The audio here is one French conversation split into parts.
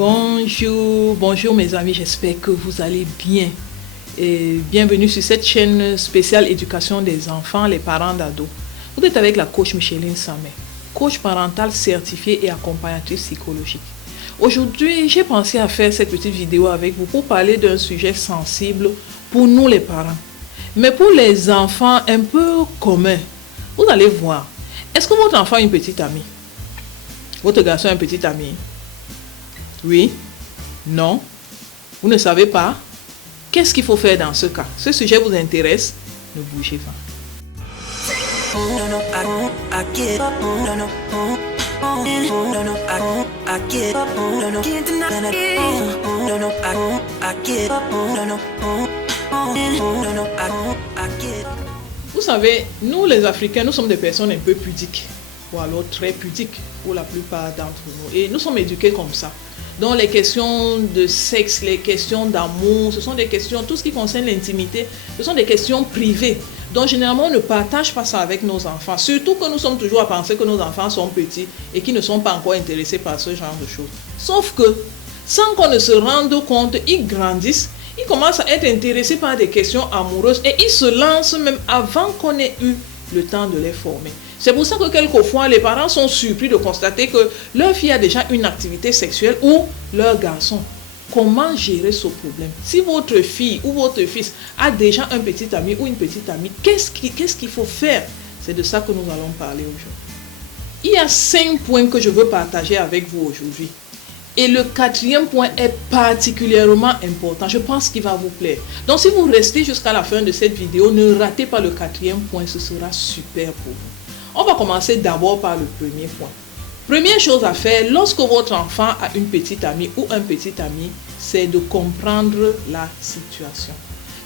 Bonjour mes amis, j'espère que vous allez bien. Et bienvenue sur cette chaîne spéciale éducation des enfants, les parents d'ados. Vous êtes avec la coach Micheline Samé, coach parentale certifiée et accompagnatrice psychologique. Aujourd'hui, j'ai pensé à faire cette petite vidéo avec vous pour parler d'un sujet sensible pour nous les parents. Mais pour les enfants un peu communs, vous allez voir. Est-ce que votre enfant a une petite amie? Votre garçon a un petit ami? Oui? Non? Vous ne savez pas? Qu'est-ce qu'il faut faire dans ce cas? Ce sujet vous intéresse? Ne bougez pas. Vous savez, nous les Africains, nous sommes des personnes un peu pudiques, ou alors très pudiques pour la plupart d'entre nous. Et nous sommes éduqués comme ça. Donc les questions de sexe, les questions d'amour, ce sont des questions, tout ce qui concerne l'intimité, ce sont des questions privées. Donc généralement, on ne partage pas ça avec nos enfants. Surtout que nous sommes toujours à penser que nos enfants sont petits et qu'ils ne sont pas encore intéressés par ce genre de choses. Sauf que, sans qu'on ne se rende compte, ils grandissent, ils commencent à être intéressés par des questions amoureuses et ils se lancent même avant qu'on ait eu le temps de les former. C'est pour ça que quelquefois, les parents sont surpris de constater que leur fille a déjà une activité sexuelle ou leur garçon. Comment gérer ce problème? Si votre fille ou votre fils a déjà un petit ami ou une petite amie, qu'est-ce qu'il faut faire? C'est de ça que nous allons parler aujourd'hui. Il y a 5 points que je veux partager avec vous aujourd'hui. Et le 4e point est particulièrement important. Je pense qu'il va vous plaire. Donc si vous restez jusqu'à la fin de cette vidéo, ne ratez pas le 4e point, ce sera super pour vous. On va commencer d'abord par le premier point. Première chose à faire lorsque votre enfant a une petite amie ou un petit ami, c'est de comprendre la situation.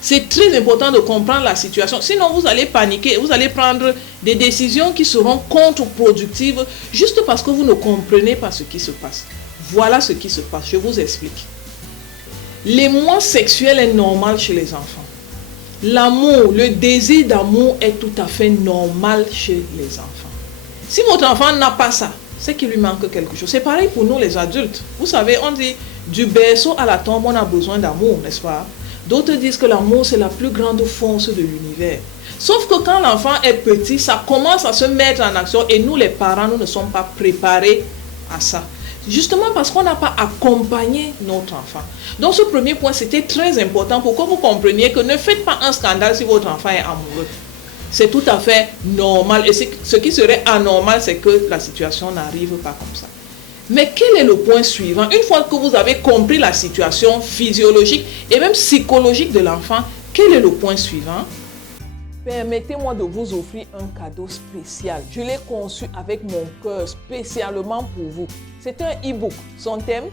C'est très important de comprendre la situation. Sinon, vous allez paniquer, vous allez prendre des décisions qui seront contre-productives juste parce que vous ne comprenez pas ce qui se passe. Voilà ce qui se passe, je vous explique. L'émoi sexuel est normal chez les enfants. L'amour, le désir d'amour est tout à fait normal chez les enfants. Si votre enfant n'a pas ça, c'est qu'il lui manque quelque chose. C'est pareil pour nous les adultes. Vous savez, on dit du berceau à la tombe, on a besoin d'amour, n'est-ce pas? D'autres disent que l'amour, c'est la plus grande force de l'univers. Sauf que quand l'enfant est petit, ça commence à se mettre en action et nous les parents, nous ne sommes pas préparés à ça. Justement parce qu'on n'a pas accompagné notre enfant. Donc ce premier point, c'était très important pour que vous compreniez que ne faites pas un scandale si votre enfant est amoureux. C'est tout à fait normal. Et ce qui serait anormal, c'est que la situation n'arrive pas comme ça. Mais quel est le point suivant? Une fois que vous avez compris la situation physiologique et même psychologique de l'enfant, quel est le point suivant? Permettez-moi de vous offrir un cadeau spécial. Je l'ai conçu avec mon cœur, spécialement pour vous. C'est un e-book. Son thème,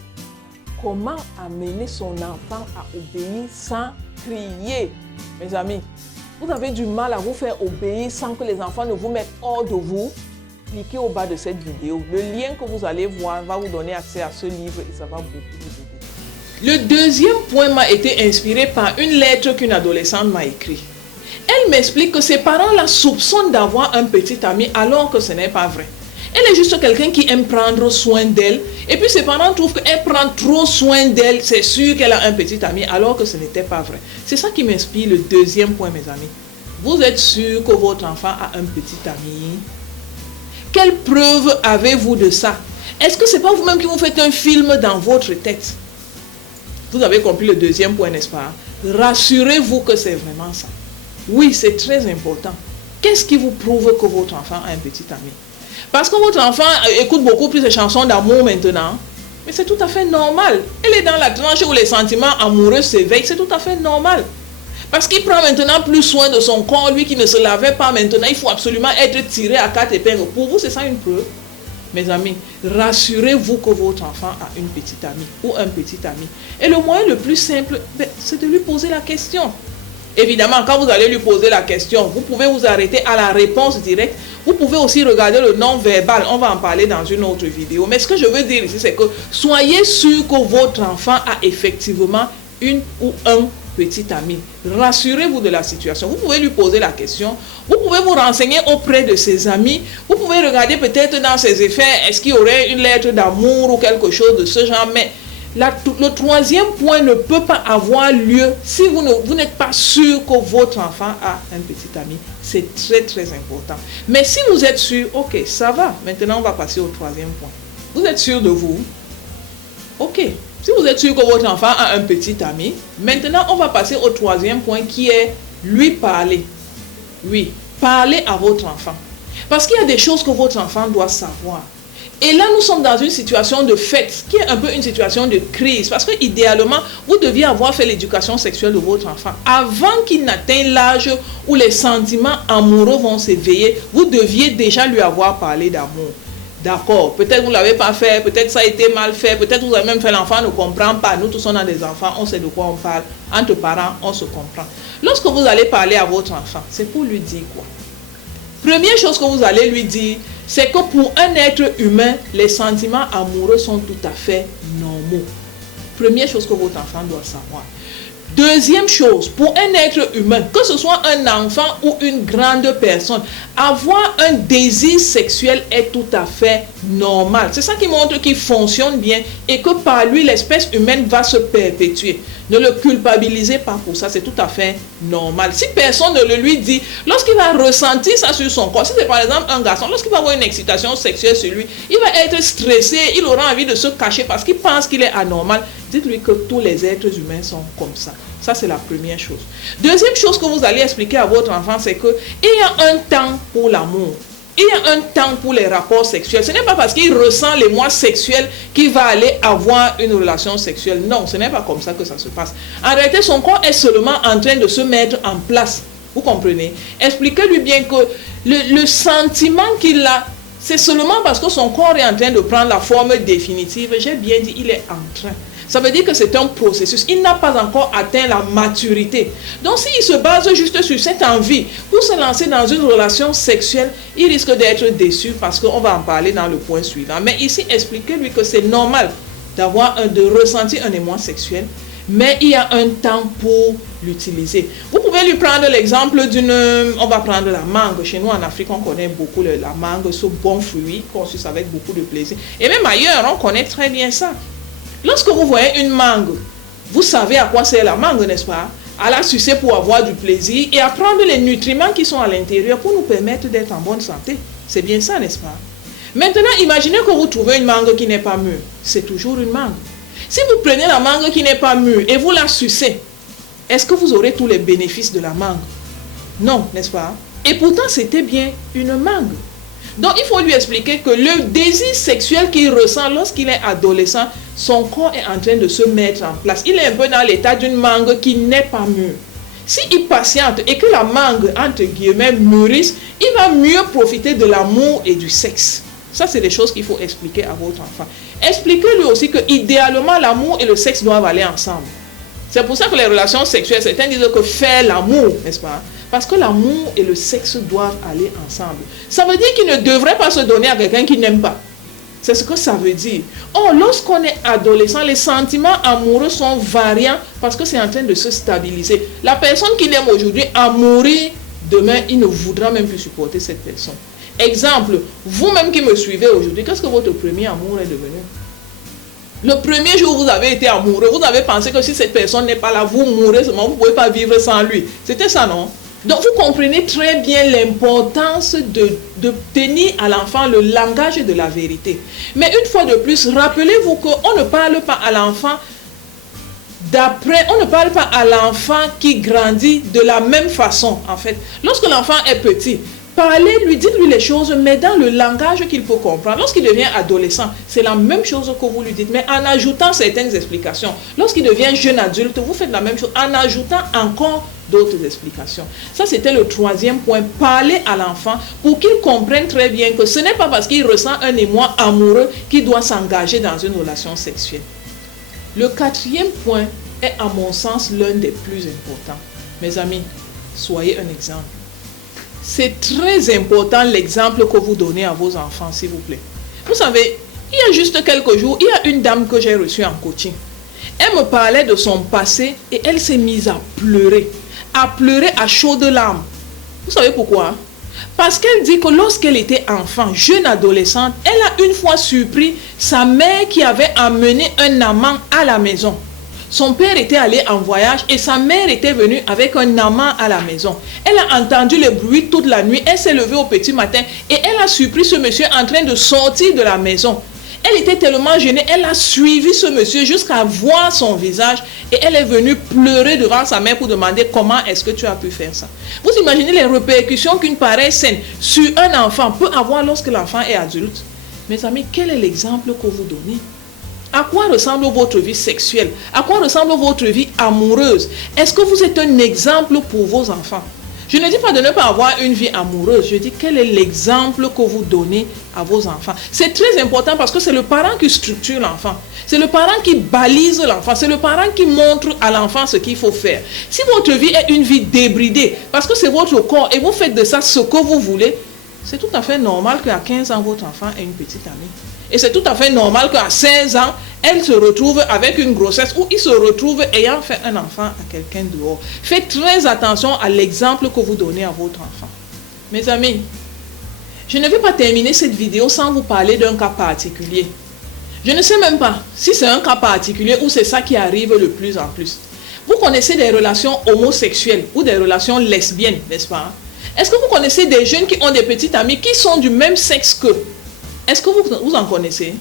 comment amener son enfant à obéir sans crier. Mes amis, vous avez du mal à vous faire obéir sans que les enfants ne vous mettent hors de vous. Cliquez au bas de cette vidéo. Le lien que vous allez voir va vous donner accès à ce livre et ça va beaucoup vous aider. Le deuxième point m'a été inspiré par une lettre qu'une adolescente m'a écrite. Elle m'explique que ses parents la soupçonnent d'avoir un petit ami alors que ce n'est pas vrai. Elle est juste quelqu'un qui aime prendre soin d'elle. Et puis ses parents trouvent qu'elle prend trop soin d'elle. C'est sûr qu'elle a un petit ami alors que ce n'était pas vrai. C'est ça qui m'inspire le deuxième point, mes amis. Vous êtes sûr que votre enfant a un petit ami? Quelle preuve avez-vous de ça? Est-ce que ce n'est pas vous-même qui vous faites un film dans votre tête? Vous avez compris le deuxième point, n'est-ce pas? Rassurez-vous que c'est vraiment ça. Oui, c'est très important. Qu'est-ce qui vous prouve que votre enfant a un petit ami? Parce que votre enfant écoute beaucoup plus de chansons d'amour maintenant. Mais c'est tout à fait normal. Elle est dans la tranche où les sentiments amoureux s'éveillent. C'est tout à fait normal. Parce qu'il prend maintenant plus soin de son corps. Lui qui ne se lavait pas maintenant, il faut absolument être tiré à 4 épingles. Pour vous, c'est ça une preuve? Mes amis, rassurez-vous que votre enfant a une petite amie ou un petit ami. Et le moyen le plus simple, c'est de lui poser la question. Évidemment, quand vous allez lui poser la question, vous pouvez vous arrêter à la réponse directe. Vous pouvez aussi regarder le non-verbal. On va en parler dans une autre vidéo. Mais ce que je veux dire ici, c'est que soyez sûr que votre enfant a effectivement une ou un petit ami. Rassurez-vous de la situation. Vous pouvez lui poser la question. Vous pouvez vous renseigner auprès de ses amis. Vous pouvez regarder peut-être dans ses effets, est-ce qu'il y aurait une lettre d'amour ou quelque chose de ce genre. Mais Le troisième point ne peut pas avoir lieu si vous n'êtes pas sûr que votre enfant a un petit ami. C'est très très important. Mais si vous êtes sûr, ok, ça va. Maintenant, on va passer au troisième point. Vous êtes sûr de vous? Ok. Si vous êtes sûr que votre enfant a un petit ami, maintenant, on va passer au troisième point qui est lui parler. Oui, parler à votre enfant. Parce qu'il y a des choses que votre enfant doit savoir. Et là, nous sommes dans une situation de fête, qui est un peu une situation de crise. Parce que idéalement, vous deviez avoir fait l'éducation sexuelle de votre enfant. Avant qu'il n'atteigne l'âge où les sentiments amoureux vont s'éveiller, vous deviez déjà lui avoir parlé d'amour. D'accord, peut-être vous ne l'avez pas fait, peut-être ça a été mal fait, peut-être vous avez même fait l'enfant ne comprend pas. Nous tous on a des enfants, on sait de quoi on parle. Entre parents, on se comprend. Lorsque vous allez parler à votre enfant, c'est pour lui dire quoi? Première chose que vous allez lui dire, c'est que pour un être humain, les sentiments amoureux sont tout à fait normaux. Première chose que votre enfant doit savoir. Deuxième chose, pour un être humain, que ce soit un enfant ou une grande personne, avoir un désir sexuel est tout à fait normal. C'est ça qui montre qu'il fonctionne bien et que par lui, l'espèce humaine va se perpétuer. Ne le culpabilisez pas pour ça, c'est tout à fait normal. Si personne ne le lui dit, lorsqu'il va ressentir ça sur son corps, si c'est par exemple un garçon, lorsqu'il va avoir une excitation sexuelle sur lui, il va être stressé, il aura envie de se cacher parce qu'il pense qu'il est anormal. Dites-lui que tous les êtres humains sont comme ça. Ça, c'est la première chose. Deuxième chose que vous allez expliquer à votre enfant, c'est qu'il y a un temps pour l'amour. Il y a un temps pour les rapports sexuels. Ce n'est pas parce qu'il ressent les mois sexuels qu'il va aller avoir une relation sexuelle. Non, ce n'est pas comme ça que ça se passe. En réalité, son corps est seulement en train de se mettre en place. Vous comprenez? Expliquez-lui bien que le sentiment qu'il a, c'est seulement parce que son corps est en train de prendre la forme définitive. J'ai bien dit, il est en train. Ça veut dire que c'est un processus. Il n'a pas encore atteint la maturité. Donc, s'il se base juste sur cette envie pour se lancer dans une relation sexuelle, il risque d'être déçu parce qu'on va en parler dans le point suivant. Mais ici, expliquez-lui que c'est normal de ressentir un émoi sexuel, mais il y a un temps pour l'utiliser. Vous pouvez lui prendre l'exemple on va prendre la mangue. Chez nous, en Afrique, on connaît beaucoup la mangue, ce bon fruit qu'on suce avec beaucoup de plaisir. Et même ailleurs, on connaît très bien ça. Lorsque vous voyez une mangue, vous savez à quoi sert la mangue, n'est-ce pas? À la sucer pour avoir du plaisir et à prendre les nutriments qui sont à l'intérieur pour nous permettre d'être en bonne santé. C'est bien ça, n'est-ce pas? Maintenant, imaginez que vous trouvez une mangue qui n'est pas mûre. C'est toujours une mangue. Si vous prenez la mangue qui n'est pas mûre et vous la sucez, est-ce que vous aurez tous les bénéfices de la mangue? Non, n'est-ce pas? Et pourtant, c'était bien une mangue. Donc, il faut lui expliquer que le désir sexuel qu'il ressent lorsqu'il est adolescent, son corps est en train de se mettre en place. Il est un peu dans l'état d'une mangue qui n'est pas mûre. S'il patiente et que la mangue, entre guillemets, mûrisse, il va mieux profiter de l'amour et du sexe. Ça, c'est des choses qu'il faut expliquer à votre enfant. Expliquez-lui aussi que, idéalement, l'amour et le sexe doivent aller ensemble. C'est pour ça que les relations sexuelles, certains disent que faire l'amour, n'est-ce pas? Parce que l'amour et le sexe doivent aller ensemble. Ça veut dire qu'il ne devrait pas se donner à quelqu'un qu'il n'aime pas. C'est ce que ça veut dire. Or, lorsqu'on est adolescent, les sentiments amoureux sont variants parce que c'est en train de se stabiliser. La personne qu'il aime aujourd'hui a mourir demain, il ne voudra même plus supporter cette personne. Exemple, vous-même qui me suivez aujourd'hui, qu'est-ce que votre premier amour est devenu? Le premier jour où vous avez été amoureux, vous avez pensé que si cette personne n'est pas là, vous mourrez seulement, vous ne pouvez pas vivre sans lui. C'était ça, non? Donc, vous comprenez très bien l'importance de tenir à l'enfant le langage de la vérité. Mais une fois de plus, rappelez-vous qu'on ne parle pas à l'enfant on ne parle pas à l'enfant qui grandit de la même façon, en fait. Lorsque l'enfant est petit, parlez-lui, dites-lui les choses, mais dans le langage qu'il peut comprendre. Lorsqu'il devient adolescent, c'est la même chose que vous lui dites, mais en ajoutant certaines explications. Lorsqu'il devient jeune adulte, vous faites la même chose, en ajoutant encore d'autres explications. Ça, c'était le troisième point. Parler à l'enfant pour qu'il comprenne très bien que ce n'est pas parce qu'il ressent un émoi amoureux qu'il doit s'engager dans une relation sexuelle. Le quatrième point est, à mon sens, l'un des plus importants. Mes amis, soyez un exemple. C'est très important l'exemple que vous donnez à vos enfants, s'il vous plaît. Vous savez, il y a juste quelques jours, il y a une dame que j'ai reçue en coaching. Elle me parlait de son passé et elle s'est mise à pleurer à chaudes larmes. Vous savez pourquoi? Parce qu'elle dit que lorsqu'elle était enfant, jeune adolescente, elle a une fois surpris sa mère qui avait amené un amant à la maison. Son père était allé en voyage et sa mère était venue avec un amant à la maison. Elle a entendu le bruit toute la nuit. Elle s'est levée au petit matin et elle a surpris ce monsieur en train de sortir de la maison. Elle était tellement gênée, elle a suivi ce monsieur jusqu'à voir son visage et elle est venue pleurer devant sa mère pour demander comment est-ce que tu as pu faire ça. Vous imaginez les répercussions qu'une pareille scène sur un enfant peut avoir lorsque l'enfant est adulte? Mes amis, quel est l'exemple que vous donnez? À quoi ressemble votre vie sexuelle? À quoi ressemble votre vie amoureuse? Est-ce que vous êtes un exemple pour vos enfants? Je ne dis pas de ne pas avoir une vie amoureuse. Je dis quel est l'exemple que vous donnez à vos enfants. C'est très important parce que c'est le parent qui structure l'enfant. C'est le parent qui balise l'enfant. C'est le parent qui montre à l'enfant ce qu'il faut faire. Si votre vie est une vie débridée, parce que c'est votre corps et vous faites de ça ce que vous voulez, c'est tout à fait normal qu'à 15 ans, votre enfant ait une petite amie. Et c'est tout à fait normal qu'à 16 ans, elle se retrouve avec une grossesse ou il se retrouve ayant fait un enfant à quelqu'un dehors. Faites très attention à l'exemple que vous donnez à votre enfant. Mes amis, je ne vais pas terminer cette vidéo sans vous parler d'un cas particulier. Je ne sais même pas si c'est un cas particulier ou c'est ça qui arrive le plus en plus. Vous connaissez des relations homosexuelles ou des relations lesbiennes, n'est-ce pas? Est-ce que vous connaissez des jeunes qui ont des petites amies qui sont du même sexe qu'eux? Est-ce que vous en connaissez?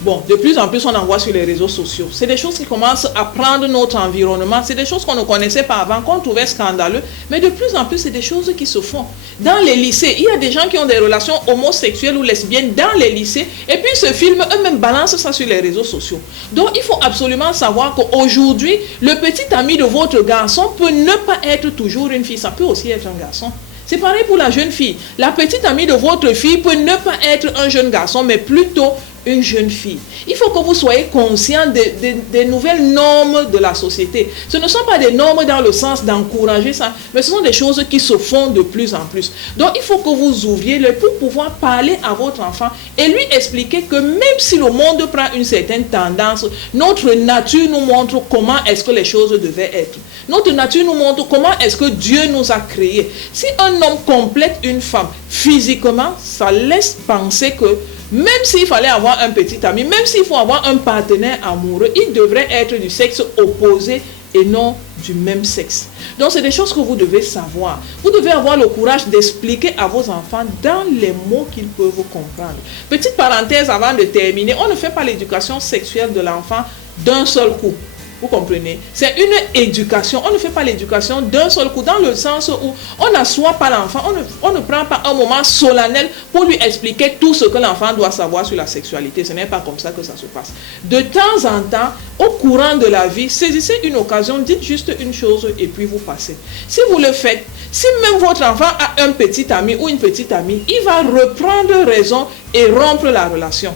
Bon, de plus en plus, on en voit sur les réseaux sociaux. C'est des choses qui commencent à prendre notre environnement. C'est des choses qu'on ne connaissait pas avant, qu'on trouvait scandaleux. Mais de plus en plus, c'est des choses qui se font. Dans les lycées, il y a des gens qui ont des relations homosexuelles ou lesbiennes dans les lycées. Et puis, ils se filment, eux-mêmes balancent ça sur les réseaux sociaux. Donc, il faut absolument savoir qu'aujourd'hui, le petit ami de votre garçon peut ne pas être toujours une fille. Ça peut aussi être un garçon. C'est pareil pour la jeune fille. La petite amie de votre fille peut ne pas être un jeune garçon, mais plutôt une jeune fille. Il faut que vous soyez conscient des nouvelles normes de la société. Ce ne sont pas des normes dans le sens d'encourager ça, mais ce sont des choses qui se font de plus en plus. Donc, il faut que vous ouvriez l'œil pour pouvoir parler à votre enfant et lui expliquer que même si le monde prend une certaine tendance, notre nature nous montre comment est-ce que les choses devaient être. Notre nature nous montre comment est-ce que Dieu nous a créés. Si un homme complète une femme physiquement, ça laisse penser que même s'il fallait avoir un petit ami, même s'il faut avoir un partenaire amoureux, il devrait être du sexe opposé et non du même sexe. Donc, c'est des choses que vous devez savoir. Vous devez avoir le courage d'expliquer à vos enfants dans les mots qu'ils peuvent comprendre. Petite parenthèse avant de terminer, on ne fait pas l'éducation sexuelle de l'enfant d'un seul coup. Vous comprenez? C'est une éducation. On ne fait pas l'éducation d'un seul coup, dans le sens où on n'assoit pas l'enfant, on ne prend pas un moment solennel pour lui expliquer tout ce que l'enfant doit savoir sur la sexualité. Ce n'est pas comme ça que ça se passe. De temps en temps, au courant de la vie, saisissez une occasion, dites juste une chose et puis vous passez. Si vous le faites, si même votre enfant a un petit ami ou une petite amie, il va reprendre raison et rompre la relation.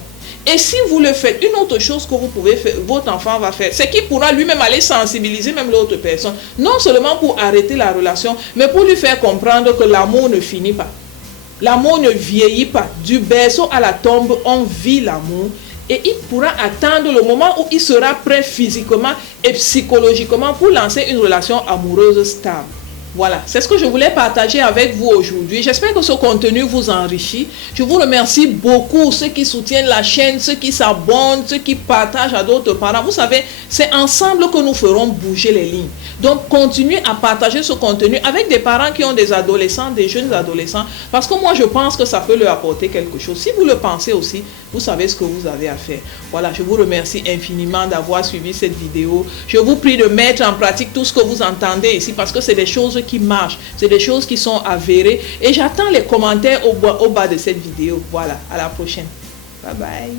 Et si vous le faites, une autre chose que vous pouvez faire, votre enfant va faire, c'est qu'il pourra lui-même aller sensibiliser même l'autre personne. Non seulement pour arrêter la relation, mais pour lui faire comprendre que l'amour ne finit pas. L'amour ne vieillit pas. Du berceau à la tombe, on vit l'amour. Et il pourra attendre le moment où il sera prêt physiquement et psychologiquement pour lancer une relation amoureuse stable. Voilà, c'est ce que je voulais partager avec vous aujourd'hui. J'espère que ce contenu vous enrichit. Je vous remercie beaucoup, ceux qui soutiennent la chaîne, ceux qui s'abonnent, ceux qui partagent à d'autres parents. Vous savez, c'est ensemble que nous ferons bouger les lignes. Donc, continuez à partager ce contenu avec des parents qui ont des adolescents, des jeunes adolescents, parce que moi, je pense que ça peut leur apporter quelque chose. Si vous le pensez aussi, vous savez ce que vous avez à faire. Voilà, je vous remercie infiniment d'avoir suivi cette vidéo. Je vous prie de mettre en pratique tout ce que vous entendez ici, parce que c'est des choses qui marchent, c'est des choses qui sont avérées. Et j'attends les commentaires au bas de cette vidéo. Voilà, à la prochaine. Bye bye.